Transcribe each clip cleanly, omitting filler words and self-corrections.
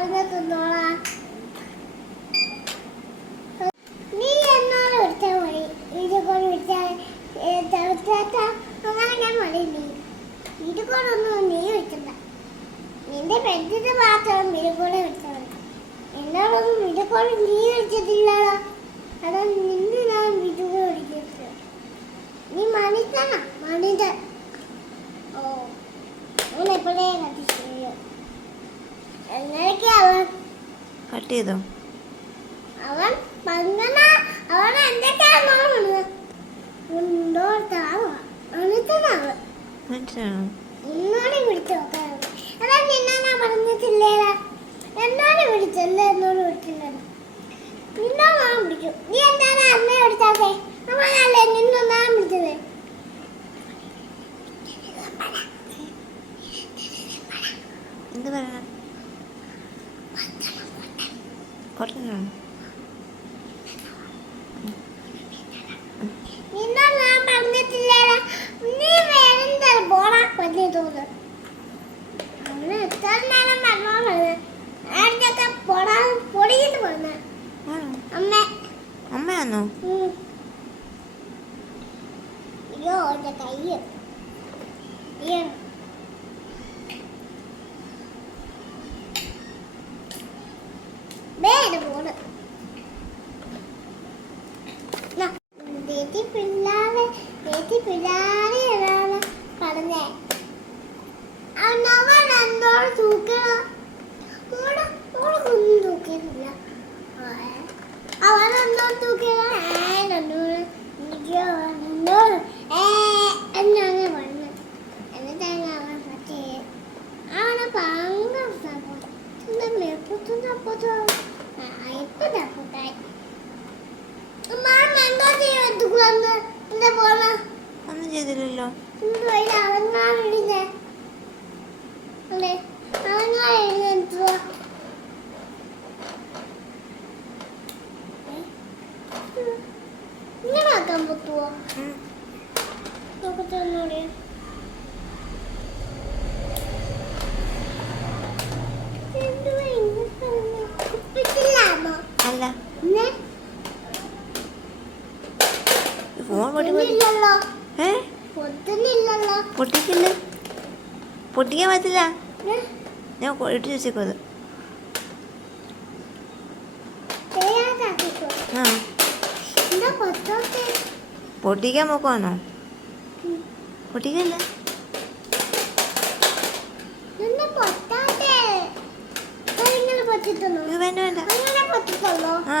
പറഞ്ഞ തിന്നോളാ. നീ എന്നോട് വിളിച്ചാൽ മതി. വീഡിയോക്കോൾ വിളിച്ചാൽ അങ്ങനെ ഞാൻ മതിയില്ലേ. വീഡിയോക്കോളൊന്നും നീ വിളിക്കണ്ട. നിന്റെ പെട്ടിട്ട് മാത്രം വീഡിയോക്കോളെ വിളിച്ചാൽ മതി. എന്നോടൊന്നും വീഡിയോക്കോൾ നീ വിളിച്ചിട്ടില്ലടാ. അതാ നിന്നെ ഞാൻ വീഡിയോക്കോൾ വിളിക്കുന്നത്. നീ മണിത്തണ മണിത. ഓ അവൻ എപ്പോഴേ കട്ടി ചെയ്യും. എങ്ങനെയൊക്കെ അവൻ കട്ട് ചെയ്തോ? അവൻ പങ്കന അവൻ എന്തൊക്കെയാണോ മനസ്സിലാണോ? എന്നോട് വിളിച്ചു നോക്കാം. അതാ നിന്നെ ഞാൻ പറഞ്ഞിട്ടില്ലേടാ. എന്നോട് വിളിച്ചല്ലേ. എന്നോട് വിളിച്ചില്ല. നിന്നോ ഞാൻ വിളിച്ചു. നീ എന്താണ് അമ്മയെ വിളിച്ചാത്തേ? അമ്മയല്ലേ നിന്നൊന്നാ വിളിച്ചത്. എന്ത് പറയണം? കൊട്ടനാണോ? നിന്നോട് ഞാൻ പറഞ്ഞിട്ടില്ലേടാ. നീ വേറെ പോടാ പറ്റി തോന്നുന്നു. അവന് എത്ര നേരം പറഞ്ഞോളത്. ആദ്യമൊക്കെ പൊടാ പൊടിയിട്ട് പറഞ്ഞ അമ്മ. അമ്മയാന്നോ? അയ്യോ എന്റെ കയ്യ് പോണ്. പിള്ളാരെ പറഞ്ഞേ അവൻ എന്നോട് തൂക്കണം. ഒന്നും തൂക്കിയിട്ടില്ല. അവൻ എന്നോട് തൂക്കണം. എന്നാണ് പറഞ്ഞത്. എന്നിട്ടാണ് അവൻ പറ്റേ അവനെ ഒന്നും ചെയ്തില്ലല്ലോ. ഇങ്ങനെ ആക്കാൻ പറ്റുവോ? നോക്കട്ടെ ഒന്നുകൂടി. അല്ല ഫോൺ പൊട്ടിക്കില്ല. പൊട്ടിക്കാൻ പറ്റില്ല. ഞാൻ ഇട്ട് വെച്ചേക്കും അത്. ആ പൊട്ടിക്കാൻ നോക്കുവാണോ? പൊട്ടിക്കല്ല. വേണ്ട വേണ്ട. ആ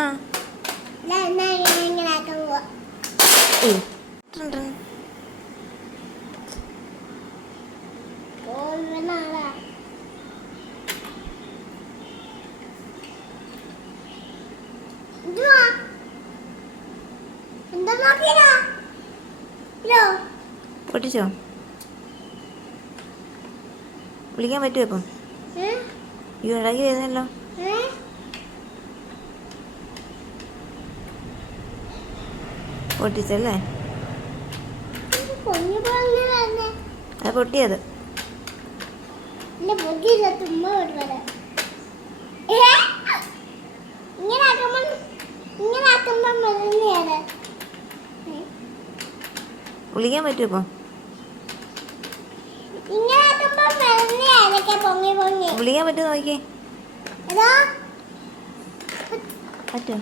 പൊട്ടിച്ചോ? വിളിക്കാൻ പറ്റുമോ ഇപ്പം? ഈ ഇടയ്ക്ക് വരുന്നല്ലോ. പൊട്ടിച്ചല്ലേ? അത് പൊട്ടിയത്. വിളിക്കാൻ പറ്റുമോ ഇപ്പം? വിളിക്കാൻ പറ്റുമോ നോക്കിയേ. പറ്റുമോ?